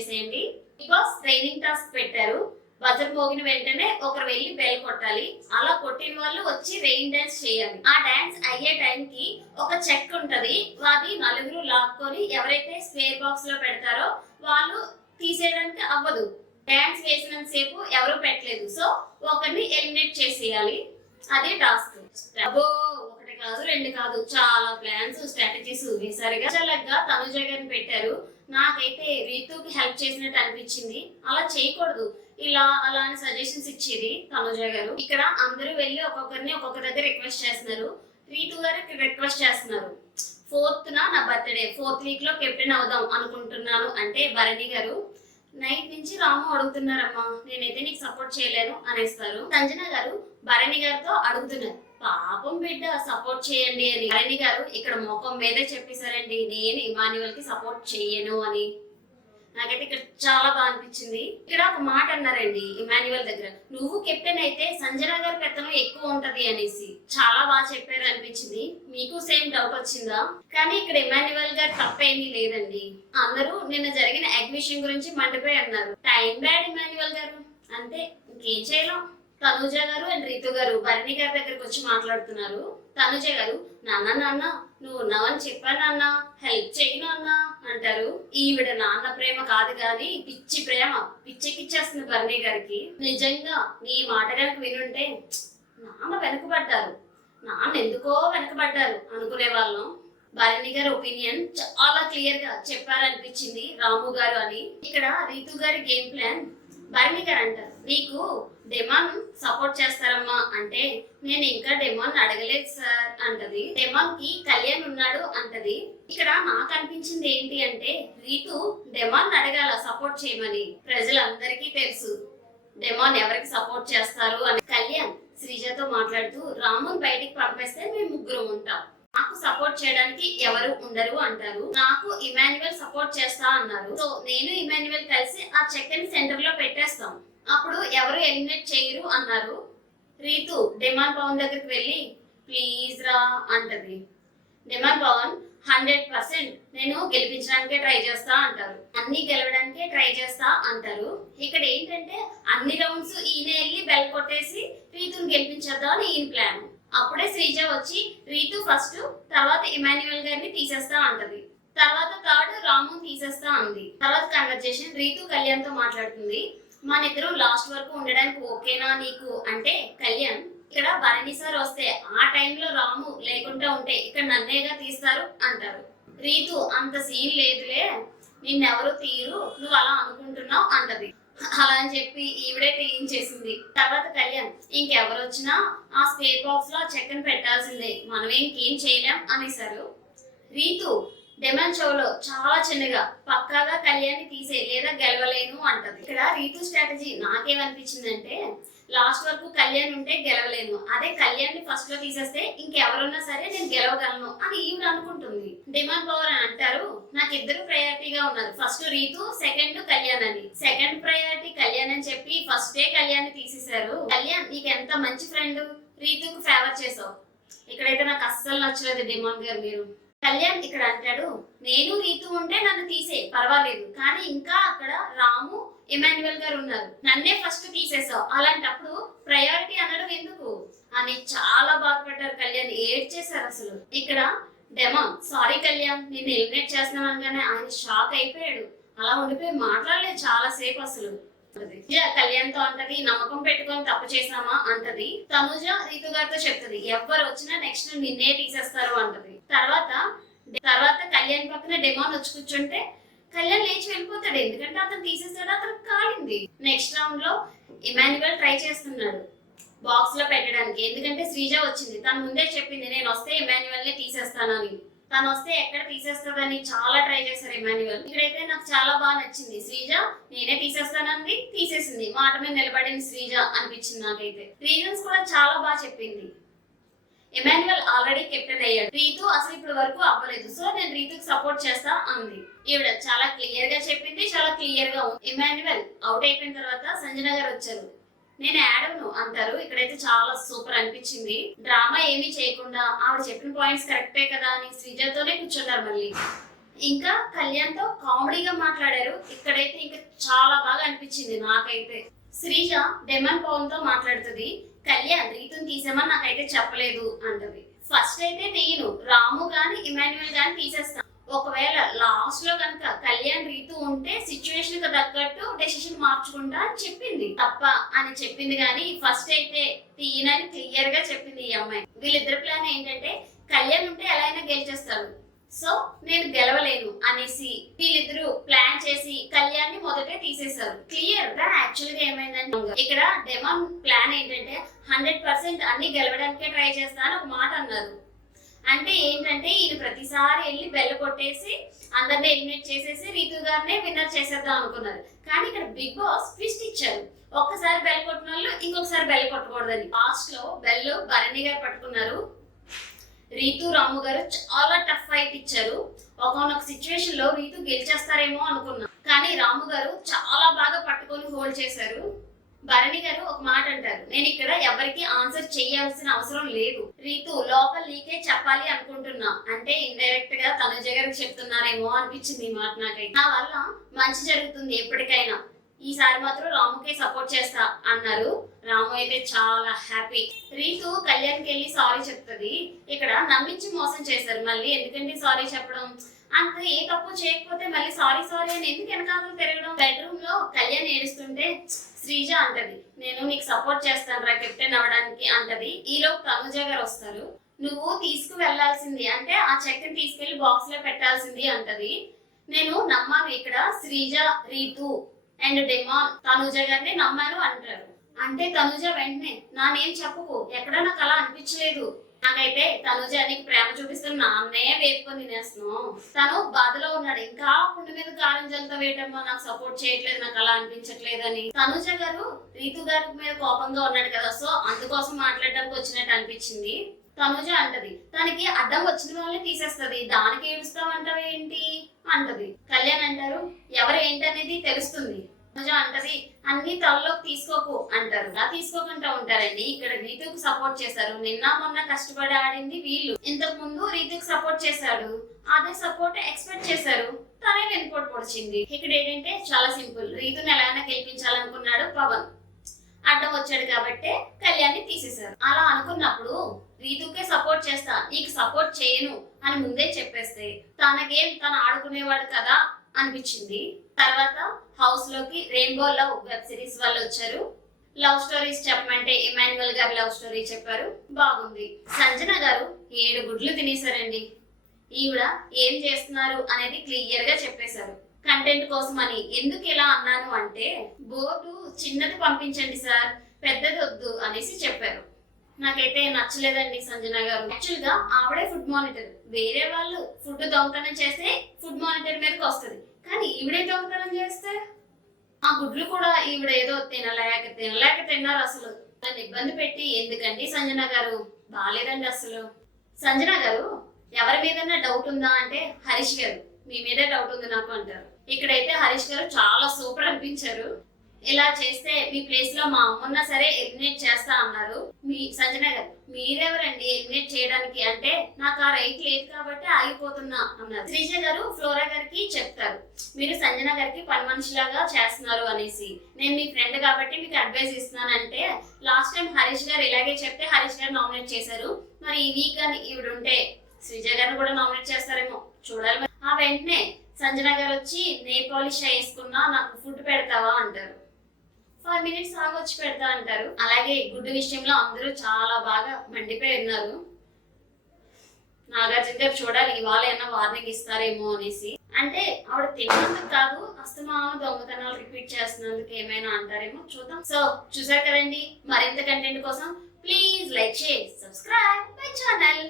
చేసేయండి. Because training task పెట్టారు. Buzzer మోగిన వెంటనే ఒకరు వెళ్ళి బెల్ కొట్టాలి. అలా కొట్టిన వాళ్ళు వచ్చి రెయిన్ డాన్స్ చేయాలి. ఆ డాన్స్ అయ్యే టైంకి ఒక చెక్ ఉంటది, అది నలుగురు లాక్కొని ఎవరైతే స్క్వేర్ బాక్స్ లో పెడతారో వాళ్ళు తీసేయడానికి అవ్వదు. డాన్స్ వేసినంత సేపు ఎవరు పెట్టలేదు, సో ఒకరిని ఎలిమినేట్ చేసేయాలి. అదే టాస్క్. అబ్బో, ఒకటి కాదు రెండు కాదు, చాలా ప్లాన్స్ స్ట్రాటజీస్ వేసారుగా. చల్లగా తనుజ గారిని పెట్టారు. నాకైతే రీతుకి హెల్ప్ చేసినట్టు అనిపించింది. అలా చేయకూడదు, ఇలా అలా అని సజెషన్స్ ఇచ్చేది తనుజ గారు. ఇక్కడ అందరూ వెళ్ళి ఒక్కొక్కరిని ఒక్కొక్క దగ్గర రిక్వెస్ట్ చేస్తున్నారు. రీతు గారు రిక్వెస్ట్ చేస్తున్నారు, 4th నా బర్త్డే, 4th వీక్ లో కెప్టెన్ అవుదాం అనుకుంటున్నాను అంటే భరణి గారు నైట్ నుంచి రాము అడుగుతున్నారమ్మా, నేనైతే నీకు సపోర్ట్ చేయలేను అనేస్తారు. సంజన గారు భరణి గారితో అడుగుతున్నారు, పాపం బిడ్డ సపోర్ట్ చేయండి అని. భరణి గారు ఇక్కడ ముఖం మీదే చెప్పేశారండి, నేను ఇమాన్యువల్ కి సపోర్ట్ చెయ్యను అని. నాకైతే ఇక్కడ చాలా బాగా అనిపించింది. ఇక్కడ ఒక మాట అన్నారండి ఇమాన్యువల్ దగ్గర, నువ్వు కెప్టెన్ అయితే సంజన గారి పెత్తనం ఎక్కువ ఉంటది అనేసి. చాలా బాగా చెప్పారు అనిపించింది. మీకు సేమ్ డౌట్ వచ్చిందా? కానీ ఇక్కడ ఇమాన్యువల్ గారు తప్పేమీ లేదండి. అందరూ నిన్న జరిగిన ఎగ్జిబిషన్ గురించి మండిపోయి అన్నారు. టైం బ్యాడ్ ఇమాన్యువల్ గారు, అంతే, ఇంకేం చేయలేం. తనుజ గారు అండ్ రీతు గారు భరణి గారి దగ్గరకు వచ్చి మాట్లాడుతున్నారు. తనుజ గారు, నాన్న నువ్వు ఉన్నావని చెప్పాను నాన్న, హెల్ప్ చేయను అన్న అంటారు. ఈవిడ నాన్న ప్రేమ కాదు గాని పిచ్చి ప్రేమ, పిచ్చెక్కిచ్చేస్తుంది భరణి గారికి. నిజంగా నీ మాట కనుక వినుంటే నాన్న వెనుకబడ్డారు, నాన్న ఎందుకో వెనుకబడ్డారు అనుకునే వాళ్ళం. భరణి గారి ఒపీనియన్ చాలా క్లియర్ గా చెప్పారనిపించింది రాము గారు అని. ఇక్కడ రీతు గారి గేమ్ ప్లాన్ భరణి గారు అంటారు, నీకు డెమాన్ సపోర్ట్ చేస్తారమ్మా అంటే, నేను ఇంకా డెమాన్ అడగలేదు సార్ అంటది. డెమాన్ కి కళ్యాణ్ ఉన్నాడు అంటది. ఇక్కడ నాకు అనిపించింది ఏంటి అంటే, రీతు డెమాన్ అడగాల సపోర్ట్ చేయమని. ప్రజలందరికీ తెలుసు డెమాన్ ఎవరికి సపోర్ట్ చేస్తారు అని. కళ్యాణ్ శ్రీజతో మాట్లాడుతూ, రాముని బయటికి పంపేస్తే మేము ముగ్గురు ఉంటాం, నాకు సపోర్ట్ చేయడానికి ఎవరు ఉండరు అంటారు. నాకు ఇమాన్యువల్ సపోర్ట్ చేస్తా అన్నారు. సో నేను ఇమాన్యువల్ కలిసి ఆ చెక్కని సెంటర్ లో పెట్టేస్తాం, అప్పుడు ఎవరు ఎలిమినేట్ చేయరు అన్నారు. రీతు డెమాన్ పవన్ దగ్గరికి వెళ్ళి ప్లీజ్ రా అంటది. డెమాన్ పవన్ 100% నేను గెలిపించడానికే ట్రై చేస్తా అంటారు. అన్ని గెలవడానికే ట్రై చేస్తా అంటారు. ఇక్కడ ఏంటంటే అన్ని రౌండ్స్ ఈయన వెళ్ళి బెల్ కొట్టేసి రీతుని గెలిపించేద్దాం అని ఈయన ప్లాన్. అప్పుడే శ్రీజ వచ్చి రీతు ఫస్ట్, తర్వాత ఇమాన్యువల్ గారిని తీసేస్తా అంటది. తర్వాత థర్డ్ రాము తీసేస్తా అంది. తర్వాత కన్వర్జేషన్ రీతు కళ్యాణ్ తో మాట్లాడుతుంది. మన ఇద్దరు లాస్ట్ వరకు ఉండడానికి ఓకేనా నీకు అంటే, కళ్యాణ్ ఇక్కడ భరణి సార్ వస్తే ఆ టైంలో రాము లేకుండా ఉంటే ఇక్కడ నన్నేగా తీస్తారు అంటారు. రీతు అంత సీన్ లేదులే, నిన్నెవరు తీరు, నువ్వు అలా అనుకుంటున్నావు అంటది. అలా అని చెప్పి ఈవిడే తీయించేసింది. తర్వాత కళ్యాణ్ ఇంకెవరు వచ్చినా ఆ స్పేర్ బాక్స్ లో చెక్కని పెట్టాల్సిందే, మనం ఇంకేం చేయలేం అనేసారు. రీతు డెమాన్ షోలో చాలా చిన్నగా పక్కాగా కళ్యాణ్ తీసే లేదా గెలవలేను అంటది. ఇక్కడ రీతు స్ట్రాటజీ నాకేమనిపించిందంటే, లాస్ట్ వరకు కళ్యాణ్ ఉంటే గెలవలేను, అదే కళ్యాణ్ ని ఫస్ట్ లో తీసేస్తే ఇంకెవరున్నా సరే నేను గెలవగలను అని ఈవిడ అనుకుంటుంది. డిమాండ్ పవర్ అని అంటారు, నాకు ఇద్దరు ప్రయారిటీగా ఉన్నారు, ఫస్ట్ రీతు, సెకండ్ కళ్యాణ్ అని. సెకండ్ ప్రయారిటీ కళ్యాణ్ అని చెప్పి ఫస్టే కళ్యాణ్ ని తీసేశారు. కళ్యాణ్ నీకు ఎంత మంచి ఫ్రెండ్, రీతుకు ఫేవర్ చేసావు. ఇక్కడైతే నాకు అస్సలు నచ్చలేదు డిమాండ్ గారు మీరు. కళ్యాణ్ ఇక్కడ అంటాడు, నేను రీతు ఉంటే నన్ను తీసే పర్వాలేదు, కానీ ఇంకా అక్కడ రాము ఇమాన్యువల్ గారు ఉన్నారు, నన్నే ఫస్ట్ తీసేసావు, అలాంటప్పుడు ప్రయారిటీ అనడం ఎందుకు అని చాలా బాధపడ్డారు కళ్యాణ్, ఏడ్చేశారు అసలు. ఇక్కడ డెమాన్ సారీ కళ్యాణ్ నిన్ను ఎలిమినేట్ చేస్తున్నాను అనగానే ఆయన షాక్ అయిపోయాడు, అలా ఉండిపోయి మాట్లాడలేదు చాలా సేపు అసలు. కళ్యాణ్ తో అంటది, నమ్మకం పెట్టుకొని తప్పు చేసామా అంటది. తనుజ రీతు గారితో చెప్తది, ఎవరు వచ్చినా నెక్స్ట్ నిన్నే తీసేస్తారు అంటది. తర్వాత కళ్యాణ్ పక్కన డెమాన్ వచ్చి కూర్చుంటే కళ్యాణ్ లేచి వెళ్ళిపోతాడు, ఎందుకంటే అతను తీసేస్తాడు, అతను కాలింది. నెక్స్ట్ రౌండ్ లో ఇమాన్యువల్ ట్రై చేస్తున్నాడు బాక్స్ లో పెట్టడానికి, ఎందుకంటే శ్రీజ వచ్చింది, తను ముందే చెప్పింది నేను వస్తే ఇమాన్యువల్ ని తీసేస్తానని. తను వస్తే ఎక్కడ తీసేస్తుందని చాలా ట్రై చేశారు ఇమాన్యువల్. ఇక్కడైతే నాకు చాలా బాగా నచ్చింది, శ్రీజ నేనే తీసేస్తానంది, తీసేసింది, మాట మీద నిలబడింది శ్రీజ అనిపించింది నాకైతే. రీజన్స్ కూడా చాలా బాగా చెప్పింది. ఇమాన్యువల్ ఆల్రెడీ కెప్టెన్ అయ్యాడు, రీతు అసలు ఇప్పుడు వరకు అవ్వలేదు, సో నేను రీతుకి సపోర్ట్ చేస్తా అంది. ఈవిడ చాలా క్లియర్ గా చెప్పింది, చాలా క్లియర్ గా ఉంది. ఇమాన్యువల్ అవుట్ అయిపోయిన తర్వాత సంజన గారు వచ్చారు, నేను యాడవను అంటారు. ఇక్కడైతే చాలా సూపర్ అనిపించింది. డ్రామా ఏమీ చేయకుండా ఆవిడ చెప్పిన పాయింట్స్ కరెక్టే కదా అని శ్రీజతోనే కూర్చున్నారు మళ్ళీ. ఇంకా కళ్యాణ్ తో కామెడీగా మాట్లాడారు. ఇక్కడైతే ఇంకా చాలా బాగా అనిపించింది నాకైతే. శ్రీజ డెమన్ పవన్ తో మాట్లాడుతుంది. కళ్యాణ్ రీతుని తీసేమని నాకైతే చెప్పలేదు అంటది. ఫస్ట్ అయితే తీయను, రాము గాని ఇమాన్యుయల్ గాని తీసేస్తాను. ఒకవేళ లాస్ట్ లో కనుక కళ్యాణ్ రీతు ఉంటే సిచ్యువేషన్ కి తగ్గట్టు డెసిషన్ మార్చుకుంటా అని చెప్పింది. తప్ప అని చెప్పింది కానీ ఫస్ట్ అయితే తీయనని క్లియర్ గా చెప్పింది ఈ అమ్మాయి. వీళ్ళిద్దరు ప్లాన్ ఏంటంటే కళ్యాణ్ ఉంటే ఎలా అయినా గెలిచేస్తాడు, సో నేను గెలవలేను అనేసి వీళ్ళిద్దరు ప్లాన్ చేసి కళ్యాణ్ ని మొదటే తీసేశారు. క్లియర్ గా యాక్చువల్ గా ఏమైందంటే ఇక్కడ డెమాన్ ప్లాన్ ఏంటంటే 100% అన్ని గెలవడానికే ట్రై చేస్తా అని ఒక మాట అన్నారు. అంటే ఏంటంటే ఈయన ప్రతిసారి వెళ్ళి బెల్ల కొట్టేసి అందరిని ఎలిమినేట్ చేసేసి రీతు గారినే విన్నర్ చేసేద్దాం అనుకున్నారు. కానీ ఇక్కడ బిగ్ బాస్ ట్విస్ట్ ఇచ్చారు. ఒక్కసారి బెల్ల కొట్టిన వాళ్ళు ఇంకొకసారి బెల్ల కొట్టకూడదని. లాస్ట్ లో బెల్లు భరణి గారు పట్టుకున్నారు. రీతు రాము గారు చాలా టఫ్ ఫైట్ ఇచ్చారు. ఒకనొక సిచ్యువేషన్ లో రీతు గెలిచేస్తారేమో అనుకున్నా, కానీ రాము గారు చాలా బాగా పట్టుకొని హోల్డ్ చేశారు. భరణి గారు ఒక మాట అంటారు, నేను ఇక్కడ ఎవరికి ఆన్సర్ చేయాల్సిన అవసరం లేదు, రీతు లోపల నీకే చెప్పాలి అనుకుంటున్నా. అంటే ఇండైరెక్ట్ గా తనుజ గారికి చెప్తున్నారేమో అనిపించింది ఈ మాట నాకైతే. నా వల్ల మంచి జరుగుతుంది ఎప్పటికైనా, ఈసారి మాత్రం రాముకే సపోర్ట్ చేస్తా అన్నారు. రాము అయితే చాలా హ్యాపీ. రీతు కళ్యాణ్కి వెళ్ళి సారీ చెప్తుంది. ఇక్కడ నమ్మించి మోసం చేశారు. మళ్ళీ ఎందుకంటే సారీ చెప్పడం, అంత ఏ తప్పు చేయకపోతే మళ్ళీ సారీ సారీ అని ఎందుకు వెనకాల తిరగడం. బెడ్రూమ్ లో కళ్యాణ్ ఏడుస్తుంటే శ్రీజ అంటది, నేను నీకు సపోర్ట్ చేస్తాను రా కెప్టెన్ అవ్వడానికి అంటది. ఈలోపు తనుజ గారు వస్తారు. నువ్వు తీసుకు వెళ్లాల్సింది అంటే ఆ చెక్కని తీసుకెళ్లి బాక్స్ లో పెట్టాల్సింది అంటది. నేను నమ్మాను ఇక్కడ శ్రీజ, రీతు అండ్ డెమాన్ తనుజ గారిని నమ్మాను అంటారు. అంటే తనుజ వెంటనే నానేం చెప్పుకో, ఎక్కడ నాకు అలా అనిపించలేదు, నాకైతే తనుజ నీకు ప్రేమ చూపిస్తున్న నాన్నే వేపుకొని తినేస్తున్నావు, తను బాధలో ఉన్నాడు, ఇంకా పుండు మీద కారం జల్లుతో వేయటమ్మా నాకు సపోర్ట్ చేయట్లేదు, నాకు అలా అనిపించట్లేదు అని. తనుజ గారు రీతు గారి మీద కోపంగా ఉన్నాడు కదా, సో అందుకోసం మాట్లాడడానికి వచ్చినట్టు అనిపించింది. తనుజ అంటది, తనకి అడ్డం వచ్చిన వాళ్ళని తీసేస్తది, దానికి ఏడుస్తావంటావు ఏంటి అంటది. కళ్యాణ్ అంటారు, ఎవరు ఏంటనేది తెలుస్తుంది. తనుజ అంటది, అన్ని తలలోకి తీసుకోకు అంటారు. అలా తీసుకోకుండా ఉంటారండి. ఇక్కడ రీతుకు సపోర్ట్ చేశారు. నిన్న మొన్న కష్టపడి ఆడింది వీళ్ళు. ఇంతకు ముందు రీతుకు సపోర్ట్ చేశాడు, అదే సపోర్ట్ ఎక్స్పెక్ట్ చేశారు, తనే వెనుకోటు పొడిచింది. ఇక్కడ ఏంటంటే చాలా సింపుల్, రీతుని ఎలాగైనా గెలిపించాలనుకున్నాడు పవన్, అడ్డం వచ్చాడు కాబట్టి కళ్యాణ్ని తీసేశారు. అలా అనుకున్నప్పుడు రీతుకే సపోర్ట్ చేస్తా, నీకు సపోర్ట్ చేయను అని ముందే చెప్పేస్తే తన గేమ్ తను ఆడుకునేవాడు కదా అనిపించింది. తర్వాత హౌస్ లోకి రెయిన్బో లవ్ వెబ్ సిరీస్ వాళ్ళు వచ్చారు. లవ్ స్టోరీస్ చెప్పమంటే ఇమాన్యుయల్ గారు లవ్ స్టోరీ చెప్పారు, బాగుంది. సంజన గారు 7 గుడ్లు తినేశారండి. ఈవిడ ఏం చేస్తున్నారు అనేది క్లియర్ గా చెప్పేశారు. కంటెంట్ కోసం అని. ఎందుకు ఇలా అన్నాను అంటే బోర్డు చిన్నది పంపించండి సార్, పెద్దది వద్దు అనేసి చెప్పారు. నాకైతే నచ్చలేదండి సంజన గారు. యాక్చువల్ గా ఆవిడే ఫుడ్ మానిటర్, వేరే వాళ్ళు ఫుడ్ దొంగతనం చేస్తే ఫుడ్ మానిటర్ మీదకి వస్తుంది, కానీ ఈవిడే దొంగతనం చేస్తే ఆ గుడ్లు కూడా ఈవిడ ఏదో తినలేక తిన్నారు. అసలు నన్ను ఇబ్బంది పెట్టి ఎందుకండి సంజన గారు, బాగాలేదండి అసలు. సంజన గారు ఎవరి మీదన్నా డౌట్ ఉందా అంటే హరీష్ గారు, మీ మీదే డౌట్ ఉంది నాకు అంటారు. ఇక్కడైతే హరీష్ గారు చాలా సూపర్ అనిపించారు. ఇలా చేస్తే మీ ప్లేస్ లో మా అమ్మన్నా సరే ఎలిమినేట్ చేస్తా అన్నారు. మీ సంజన గారు, మీరెవరండి ఎలిమినేట్ చేయడానికి అంటే నాకు ఆ రైట్ లేదు కాబట్టి ఆగిపోతున్నా అన్నారు. శ్రీజ గారు ఫ్లోరా గారికి చెప్తారు, మీరు సంజన గారికి పని మనిషిలాగా చేస్తున్నారు అనేసి, నేను మీ ఫ్రెండ్ కాబట్టి మీకు అడ్వైస్ ఇస్తున్నాను అంటే, లాస్ట్ టైం హరీష్ గారు ఇలాగే చెప్తే హరీష్ గారు నామినేట్ చేశారు, మరి ఈ వీక్ అని ఈవిడ ఉంటే శ్రీజ గారిని కూడా నామినేట్ చేస్తారేమో చూడాలి. ఆ వెంటనే సంజన గారు వచ్చి నెయిల్ పాలిష్ వేసుకున్నా నాకు ఫుడ్ పెడతావా అంటారు. 5 minutes ఆగొచ్చి పెడతా అంటారు. అలాగే గుడ్డు విషయంలో అందరూ చాలా బాగా మండిపోయి ఉన్నారు. నాగార్జున గారు చూడాలి ఇవాళ ఏమన్నా వార్నింగ్ ఇస్తారేమో అనేసి. అంటే ఆవిడ తిన్నందుకు కాదు, అస్తమానం దొంగతనాలు రిపీట్ చేస్తున్నందుకు ఏమైనా అంటారేమో చూద్దాం. సో చూసారు కదండి, మరింత కంటెంట్ కోసం please like, share, subscribe my channel.